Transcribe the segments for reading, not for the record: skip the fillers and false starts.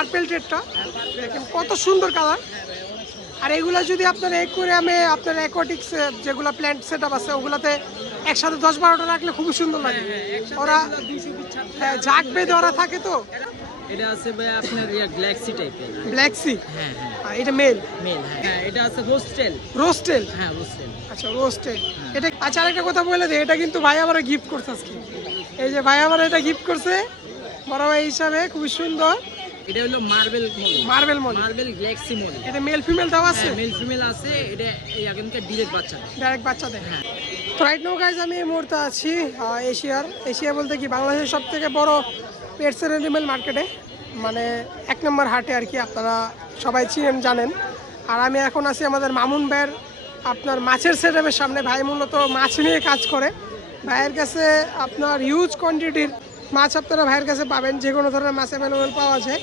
Purple টেটটা দেখেন কত সুন্দর কালার। আর এগুলা যদি আপনার অ্যাকোয়ারিয়ামে আপনার অ্যাকোয়াটিক্স যেগুলো প্ল্যান্ট সেট আপ আছে ওগুলাতে একসাথে 10-12টা রাখলে খুবই সুন্দর লাগে। ওরা ঝাঁক বেঁধে ওরা থাকে তো। এটা আছে ভাই আপনার গ্যালাক্সি টাইপের। গ্যালাক্সি, হ্যাঁ হ্যাঁ, আর এটা মেল। মেল হ্যাঁ। এটা আছে রোস্টেল। রোস্টেল, হ্যাঁ রোস্টেল। আচ্ছা রোস্টেল। এটা আচ্ছা আরেকটা কথা বলে দে, এটা কিন্তু ভাই আমার গিফট করছে আজকে। এই যে ভাই আমার এটা গিফট করছে বড় ভাই হিসাবে, খুবই সুন্দর। এটা হলো marble molly. Marble molly, marble galaxy molly. এটা মেল ফিমেল দাও আছে? মেল ফিমেল আছে। এটা এই এখনকার ডিরেক্ট বাচ্চা। ডাইরেক্ট বাচ্চা দেয়। হ্যাঁ। তো রাইট নাও গাইজ আমি এই মুহূর্তে আছি এশিয়া বলতে কি বাংলাদেশের সব থেকে বড় পেটস অ্যানিমেল মার্কেটে, মানে 1 নম্বর হাটে আর কি, আপনারা সবাই চিনেন জানেন। আর আমি এখন আছি আমাদের মামুন ভাইয়ের আপনার মাছের সেটআপের সামনে। ভাই মূলত মাছ নিয়ে কাজ করে। ভাইয়ের কাছে আপনার হিউজ কোয়ান্টিটির মাছ আপনারা ভাইয়ের কাছে পাবেন, যে কোনো ধরনের মাছ অ্যাভেলেবেল পাওয়া যায়।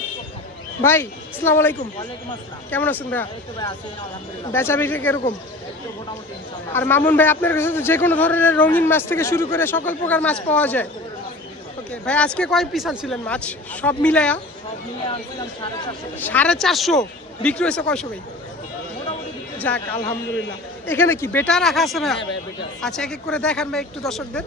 ভাই আসসালামু আলাইকুম। ওয়ালাইকুম আসসালাম। কেমন আছেন ভাইয়া? এই তো ভাই আছি আলহামদুলিল্লাহ। বেচা বিক্রি কিরকম? একটু মোটামুটি ইনশাআল্লাহ। আর মামুন ভাই আপনার কাছে তো যে কোনো ধরনের রঙিন মাছ থেকে শুরু করে সকল প্রকার মাছ পাওয়া যায়। ওকে ভাই, আজকে কয় পিস আনছিলেন মাছ সব মিলায়া? সব মিলে আনছিলাম 450 টাকা। 450। বিক্রি হয়েছে কয়শো ভাই? যাক আলহামদুলিল্লাহ। এখানে কি বেটা রাখা আছে ভাইয়া? হ্যাঁ ভাই বেটা আছে। আচ্ছা এক এক করে দেখান ভাই একটু দর্শকদের।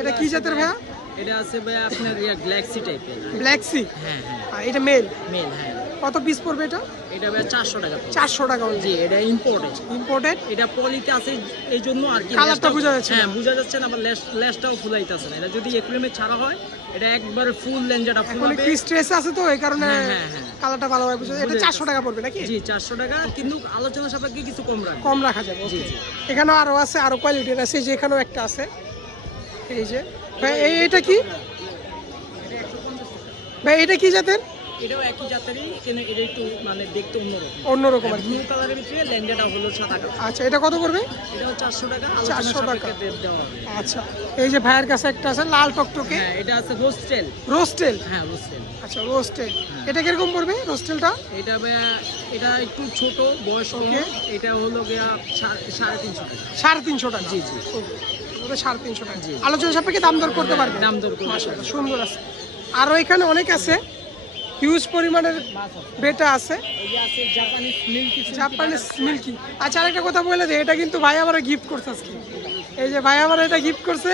এটা কি জাতের ভাইয়া? এটা আছে ভাই আপনার গ্যালাক্সি টাইপের। ব্ল্যাক সি, হ্যাঁ হ্যাঁ, আর এটা মেল। মেল হ্যাঁ। কত পিস পড়বে এটা? এটা ভাই 400 টাকা piece। 400 টাকা। জি, এটা ইম্পোর্টেড। ইম্পোর্টেড। এটা পলিতে আছে এই জন্য আর কি কালারটা বোঝা যাচ্ছে না। হ্যাঁ বোঝা যাচ্ছে না, আবার লেসটাও ফুলাইতেছে না। এটা যদি একুরিয়ামে ছাড়া হয় এটা একবারে ফুল লেঞ্জাটা ফুল এখন হবে। কি স্ট্রেস আছে তো এই কারণে হ্যাঁ, হ্যাঁ, হ্যাঁ। কালারটা ভালোভাবে বোঝা যায়। এটা 400 টাকা পড়বে নাকি? জি 400 টাকা, কিন্তু আলোচনা সাপেক্ষে কিছু কম রাখবে। কম রাখা যাবে। জি ওকে। জি। এখানেও আরো আছে, আরো কোয়ালিটির আছে, যে এখানেও একটা আছে। এই যে ভাই এটা কি ভাই? এটা কি জাতের? এটাও একই জাতেরই, কিন্তু এটা একটু মানে দেখতে অন্যরকম। অন্যরকম আর কি। ব্লু কালারের ভিতরে লেঞ্জাটা হলো সাদা কালার। আচ্ছা এটা কত করবে? এটাও 400 টাকা। 400 টাকা দেওয়া হবে। আচ্ছা এই যে ভাইয়ের কাছে একটা আছে লাল টকটকে হ্যাঁ এটা আছে হোস্টেল। রোস্টেল। হ্যাঁ হোস্টেল। আচ্ছা রোস্টেল। এটা কিরকম পড়বে রোস্টেলটা? এটা ভাইয়া এটা একটু ছোট বয়স কম। Okay. এটা হলো গিয়া 350 টাকা। 350 টাকা। জি জি। ওটা 350 টাকা। জি। আলোচনা সাপেক্ষে দাম দর করতে পারবে। দাম দর করতে মাশাআল্লাহ সুন্দর আছে। আরো এখানে অনেক আছে, হিউজ পরিমাণের বেটা আছে। এই যে আছে জাপানিজ মিল্কি। Japanese milky. আচ্ছা আরেকটা কথা বলে দে, এটা কিন্তু ভাই আমার গিফট করছে আজকে। এই যে ভাই আমার এটা গিফট করছে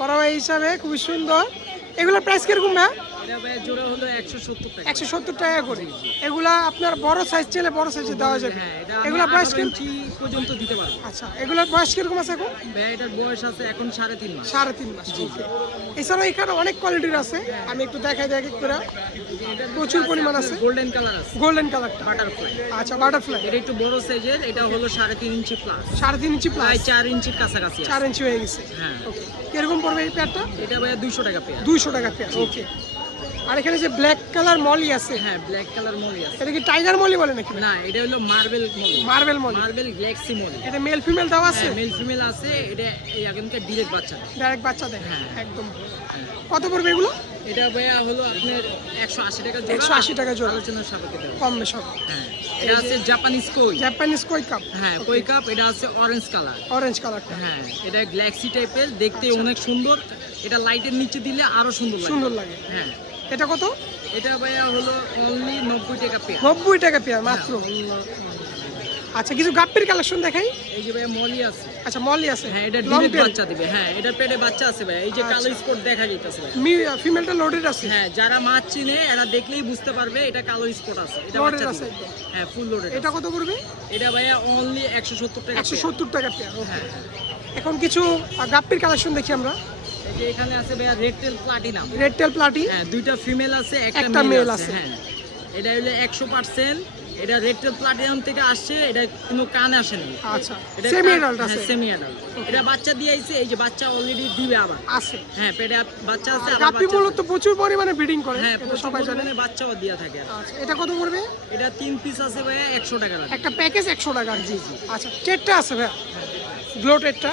বড় ভাই হিসাবে, খুবই সুন্দর। এগুলোর প্রাইস কিরকম ভাই? এটা ভাইয়া জোড়া হলো 170 টাকা। 170 টাকা করে। এগুলা আপনার বড় সাইজ চাইলে বড় সাইজে দেওয়া যাবে। হ্যাঁ এটা এগুলা বয়স কিরকম? ইঞ্চি পর্যন্ত দিতে পারবো। আচ্ছা এগুলোর বয়স কিরকম আছে এখন? ভাইয়া এটার বয়স আছে এখন 3.5 মাস। 3.5 মাস। ওকে। এছাড়াও এখানে অনেক কোয়ালিটির আছে, আমি একটু দেখাই দেখ করে। প্রচুর পরিমাণ আছে। গোল্ডেন কালার আছে। গোল্ডেন কালারটা। বাটারফ্লাই। আচ্ছা বাটারফ্লাই। এটা একটু বড় সাইজের। এটা হলো 3.5 ইঞ্চি প্লাস। 3.5 ইঞ্চি প্লাস। প্রায় 4 ইঞ্চির কাছাকাছি আছে। 4 ইঞ্চি হয়ে গেছে। হ্যাঁ। ওকে। কিরকম পড়বে এই পেয়ারটা? এটা ভাইয়া 200 টাকা পেয়ার। 200 টাকা পেয়ার। ওকে। আর এখানে যে ব্ল্যাক কালার মলি আছে, হ্যাঁ ব্ল্যাক কালার মলি আছে। এটা কি টাইগার মলি বলে নাকি? না এটা হলো marble molly. Marble molly. Marble galaxy molly. এটা মেল ফিমেল দাও আছে? মেল ফিমেল আছে। এটা এই এখনকার ডিরেক্ট বাচ্চা। ডাইরেক্ট বাচ্চা দেয়। হ্যাঁ। একদম। কত পড়বে এগুলো? এটা ভাইয়া হলো আপনার 180 টাকা জোড়া। 180 টাকা জোড়া। আলোচনার সাপেক্ষে দেওয়া। কম বেশ হবে। হ্যাঁ এটা আছে জাপানিজ কই। জাপানিজ কই কাপ। হ্যাঁ কই কাপ। এটা আছে অরেঞ্জ কালার। অরেঞ্জ কালারটা হ্যাঁ এটা গ্যালাক্সি টাইপের, দেখতে অনেক সুন্দর। এটা লাইটের নিচে দিলে আরো সুন্দর লাগে। সুন্দর লাগে। হ্যাঁ এটা কত? এটা ভাইয়া হলো অনলি 90 টাকা পেয়ার। 90 টাকা পেয়ার মাত্র। আচ্ছা কিছু গাপ্পির কালেকশন দেখাই। এই যে ভাইয়া মলি আছে। আচ্ছা মলি আছে। হ্যাঁ এটা লং ডিরেক্ট টেল। বাচ্চা দিবে। হ্যাঁ এটা পেটে বাচ্চা আছে ভাই। এই যে কালো স্পট দেখা যাইতেছে ভাই। ফিমেলটা লোডেড আছে। হ্যাঁ যারা মাছ চিনে এরা দেখলেই বুঝতে পারবে এটা কালো স্পট আছে। এটা Loaded বাচ্চা আছে দিবে। একদম। হ্যাঁ ফুল লোডেড। এটা কত করবে? এটা ভাইয়া অনলি 170 টাকা। 170 টাকা পেয়ার। ওকে। হ্যাঁ এখন কিছু গাপ্পির কালেকশন দেখি আমরা। এই যে এখানে আছে ভাইয়া red tail platinum. Red tail প্লাটি। হ্যাঁ দুইটা ফিমেল আছে, একটা একটা male মেল আছে। আছে। হ্যাঁ এটা হলো 100%। এটা রেড টেল প্লাটিনাম থেকে আসছে। এটা কোনো কানে আসেনি। আচ্ছা সেমি অ্যাডাল্ট আছে। Semi adult. এটা বাচ্চা দিয়ে আইছে। এই যে বাচ্চা অলরেডি দিবে আবার। আছে। হ্যাঁ পেটে বাচ্চা আছে। আবার গাপ্পি বাচ্চা মূলত প্রচুর পরিমাণে ব্রিডিং করে, হ্যাঁ এটা সবাই জানে। সবাই বাচ্চাও দিয়া থাকে। আচ্ছা এটা কত পড়বে? এটা 3 পিস আছে ভাইয়া 100 টাকা লাগে। একটা প্যাকেজ 100 টাকা। জি জি। আচ্ছা টেটটা আছে ভাইয়া, গ্লো টেটটা,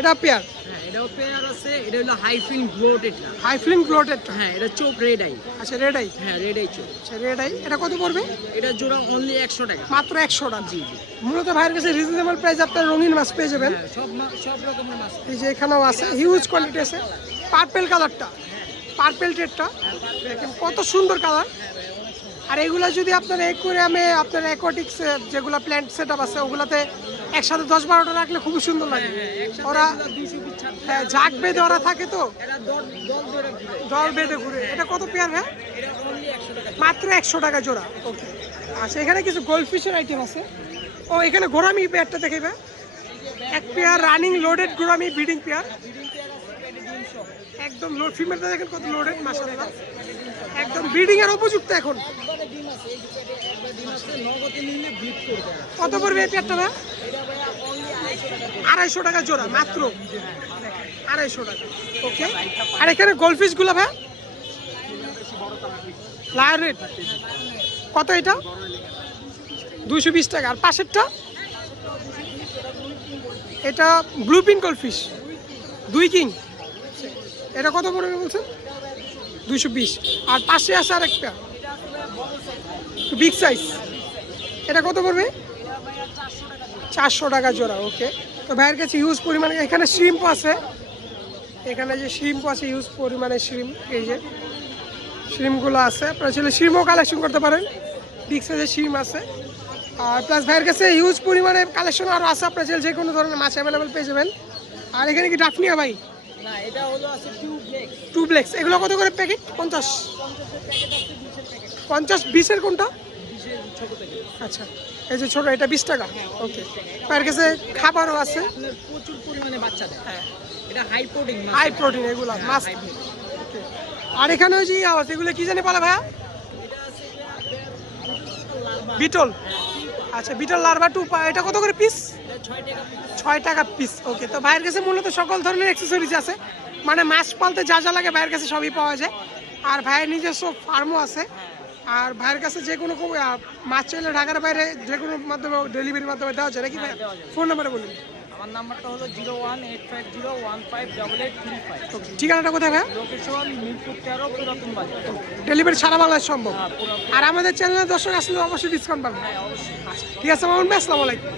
এটা পেয়ার। হ্যাঁ এটাও পেয়ার আছে। এটা হলো হাইফিন গ্লোড। এটা হাইফ্লিং গ্লো টেটটা। হ্যাঁ এটা চোখ রেড আই। আচ্ছা রেড আই। হ্যাঁ রেড আই চোখ। আচ্ছা রেড আই, এটা কত পড়বে? এটা জোড়া অনলি 100 টাকা। মাত্র 100 টাকা। জি জি। মূলত ভাইয়ের কাছে রিজনেবল প্রাইস আপনার রঙিন মাছ পেয়ে যাবেন। হ্যাঁ সব রকমের মাছ। এই যে এখানেও আছে, হিউজ কোয়ান্টিটি আছে। পার্পেল কালারটা, পার্পেল টেটটা দেখেন কত সুন্দর কালার। আর এগুলা যদি আপনার অ্যাকোয়ারিয়ামে আপনার অ্যাকোয়াটিক্স যেগুলো প্ল্যান্ট সেট আপ আছে ওগুলাতে একসাথে 10-12টা রাখলে খুবই সুন্দর লাগে। ওরা হ্যাঁ ঝাঁক বেঁধে ওরা থাকে তো, দল বেঁধে ঘুরে। এটা কত পেয়ার ভাই? মাত্র 100 টাকা জোড়া। ওকে আচ্ছা, এখানে কিছু গোল্ডফিশের আইটেম আছে। ও এখানে গোরামি পেয়ারটা দেখাইবে, এক pair running loaded gourami breeding pair, একদম লোড। ফিমেলটা দেখেন কত লোডেড, মাশাআল্লাহ একদম ব্রিডিং এর উপযুক্ত। এখন কত পড়বে এই পেয়ারটা ভাই? 250 টাকা জোড়া, মাত্র 250 টাকা। ওকে, আর এখানে গোল্ডফিশ গুলো ভাই লায়ার রেট কত? এটা 220 টাকা। আর পাশেরটা এটা ব্লু পিন গোল্ডফিশ 2 কিং, এটা কত পড়বে বলছেন? 220। আর পাশে আছে আরেকটা বিগ সাইজ, এটা কত পড়বে? 400 টাকা জোড়া। ওকে, তো ভাইয়ের কাছে হিউজ পরিমাণে এখানে শ্রিম্প আছে, এখানে যে শ্রিম্প আছে হিউজ পরিমাণে শ্রিম্প, এই যে শ্রিমগুলো আছে, আপনারা চাইলে শ্রিমও কালেকশন করতে পারেন। বিগ সাইজের শ্রিম আছে। আর প্লাস ভাইয়ের কাছে হিউজ পরিমাণে কালেকশন আরও আছে, আপনারা চাইলে যে কোনো ধরনের মাছ অ্যাভেলেবেল পেয়ে যাবেন। আর এখানে কি ডাফনিয়া ভাই? না, এটা হলো আছে টু ব্লেক্স। এগুলো কত করে প্যাকেট? 50 50 20-এর কোনটা? আচ্ছা, এই যে ছোট এটা 20 টাকা। ওকে, ভাইয়ের কাছে খাবারও আছে, আপনার প্রচুর পরিমাণে বাচ্চা দেয়। হ্যাঁ, এটা হাই প্রোটিন মাছ। হাই প্রোটিন এগুলো মাছ। ওকে, আর এখানে ওই যে এগুলো কি জানি বলে ভাইয়া? বিটল। আচ্ছা, বিটল লার্ভা টু, এটা কত করে পিস? 6 টাকা পিস। ওকে, তো ভাইয়ের কাছে মূলত সকল ধরনের অ্যাক্সেসরিজ আছে, মানে মাছ পালতে যা যা লাগে ভাইয়ের কাছে সবই পাওয়া যায়। আর ভাইয়ের নিজস্ব ফার্মও আছে। আর ভাইয়ের কাছে যে কোনো মাছ চাইলে ঢাকার বাইরে যে কোনো মাধ্যমে ডেলিভারির মাধ্যমে দেওয়া যায় নাকি ভাই? ফোন নাম্বারে বলুন। আমার নাম্বারটা হলো 01850158835। ওকে, ঠিকানাটা কোথায় ভাই? লোকেশন মিরপুর 13, পুরাতন বাজার। ডেলিভারি সারা বাংলাদেশ সম্ভব। হ্যাঁ, পুরো। আর আমাদের চ্যানেলের দর্শক আসলে অবশ্যই ডিসকাউন্ট পাবেন। হ্যাঁ, অবশ্যই। ঠিক আছে মামুন ভাই, আসসালামু আলাইকুম।